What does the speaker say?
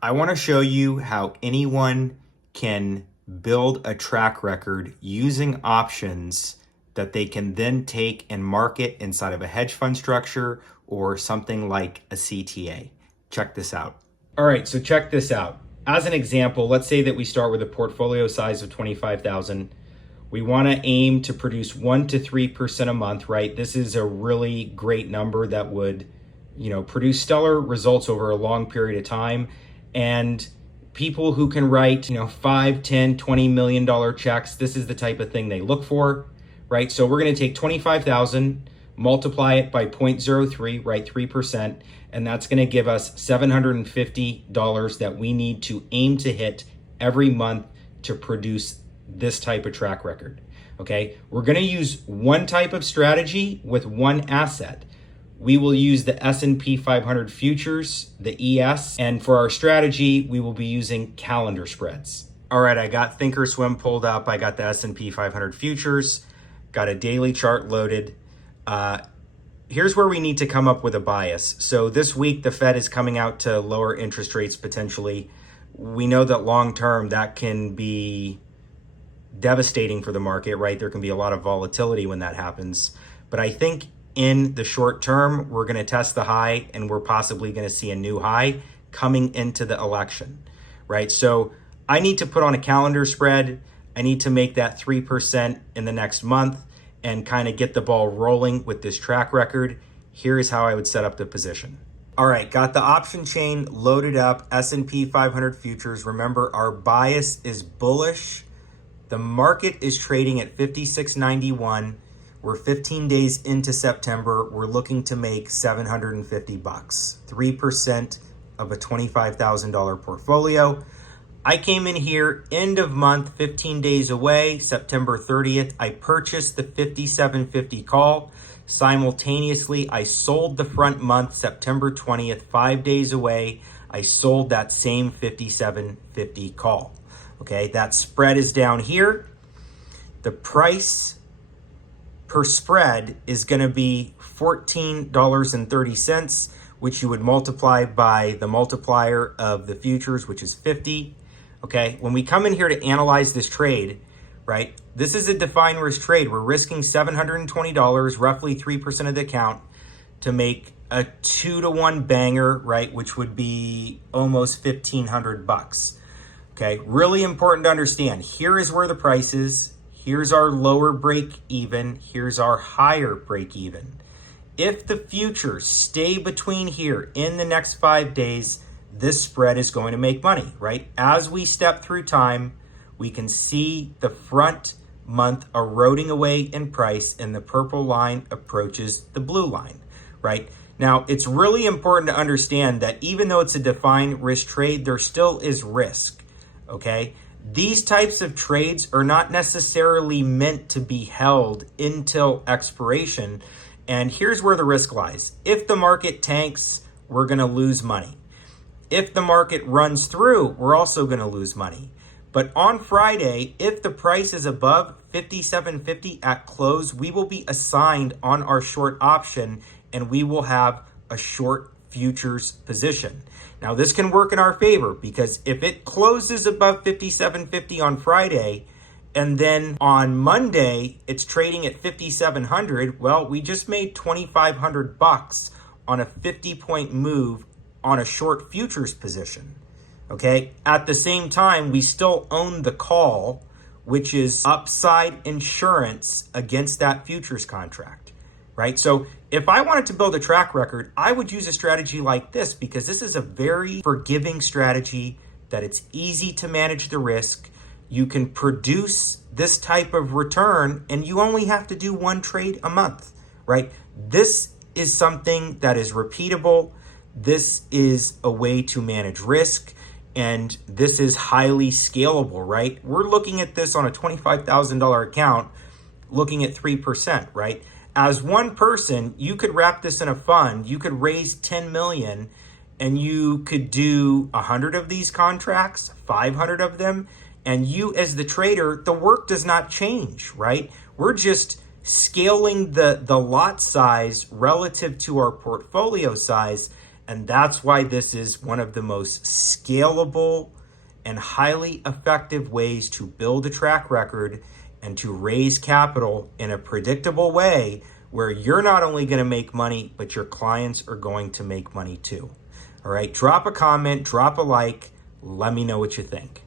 I want to show you how anyone can build a track record using options that they can then take and market inside of a hedge fund structure or something like a CTA. Check this out. All right, so check this out. As an example, let's say that we start with a portfolio size of 25,000. We want to aim to produce 1 to 3% a month, right? This is a really great number that would, produce stellar results over a long period of time. And people who can write, 5, 10, $20 million checks, this is the type of thing they look for, right? So we're going to take 25,000, multiply it by 0.03, right? 3%. And that's going to give us $750 that we need to aim to hit every month to produce this type of track record. Okay, we're going to use one type of strategy with one asset. We will use the S&P 500 futures, the ES, and for our strategy, we will be using calendar spreads. All right, I got Thinkorswim pulled up. I got the S&P 500 futures, got a daily chart loaded. Here's where we need to come up with a bias. So this week, the Fed is coming out to lower interest rates potentially. We know that long term, that can be devastating for the market, right? There can be a lot of volatility when that happens. But I think in the short term, we're going to test the high and we're possibly going to see a new high coming into the election, right? So I need to put on a calendar spread. I need to make that 3% in the next month and kind of get the ball rolling with this track record. Here is how I would set up the position. All right, got the option chain loaded up, S&P 500 futures. Remember, our bias is bullish. The market is trading at 56.91. We're 15 days into September. We're looking to make $750, 3% of a $25,000 portfolio. I came in here end of month, 15 days away, September 30th. I purchased the 57.50 call. Simultaneously, I sold the front month, September 20th, 5 days away. I sold that same 57.50 call. Okay, that spread is down here. The price per spread is going to be $14.30, which you would multiply by the multiplier of the futures, which is 50. Okay, when we come in here to analyze this trade, right, this is a defined risk trade. We're risking $720, roughly 3% of the account, to make a 2-to-1 banger, right, which would be almost $1,500. Okay, really important to understand. Here is where the price is. Here's our lower break even. Here's our higher break even. If the futures stay between here in the next 5 days, this spread is going to make money, right? As we step through time, we can see the front month eroding away in price and the purple line approaches the blue line, right? Now, it's really important to understand that even though it's a defined risk trade, there still is risk. Okay, these types of trades are not necessarily meant to be held until expiration. And here's where the risk lies. If the market tanks, we're going to lose money. If the market runs through, we're also going to lose money. But on Friday, if the price is above 57.50 at close, we will be assigned on our short option and we will have a short futures position. Now, this can work in our favor because if it closes above 57.50 on Friday and then on Monday it's trading at 5,700, well, we just made $2,500 on a 50-point move on a short futures position. Okay, at the same time, we still own the call, which is upside insurance against that futures contract, right? So if I wanted to build a track record, I would use a strategy like this because this is a very forgiving strategy that it's easy to manage the risk. You can produce this type of return and you only have to do one trade a month, right? This is something that is repeatable. This is a way to manage risk and this is highly scalable, right? We're looking at this on a $25,000 account, looking at 3%, right? As one person, you could wrap this in a fund, you could raise 10 million and you could do 100 of these contracts, 500 of them. And you as the trader, the work does not change, right? We're just scaling the lot size relative to our portfolio size. And that's why this is one of the most scalable and highly effective ways to build a track record and to raise capital in a predictable way where you're not only going to make money, but your clients are going to make money too. All right, drop a comment, drop a like, let me know what you think.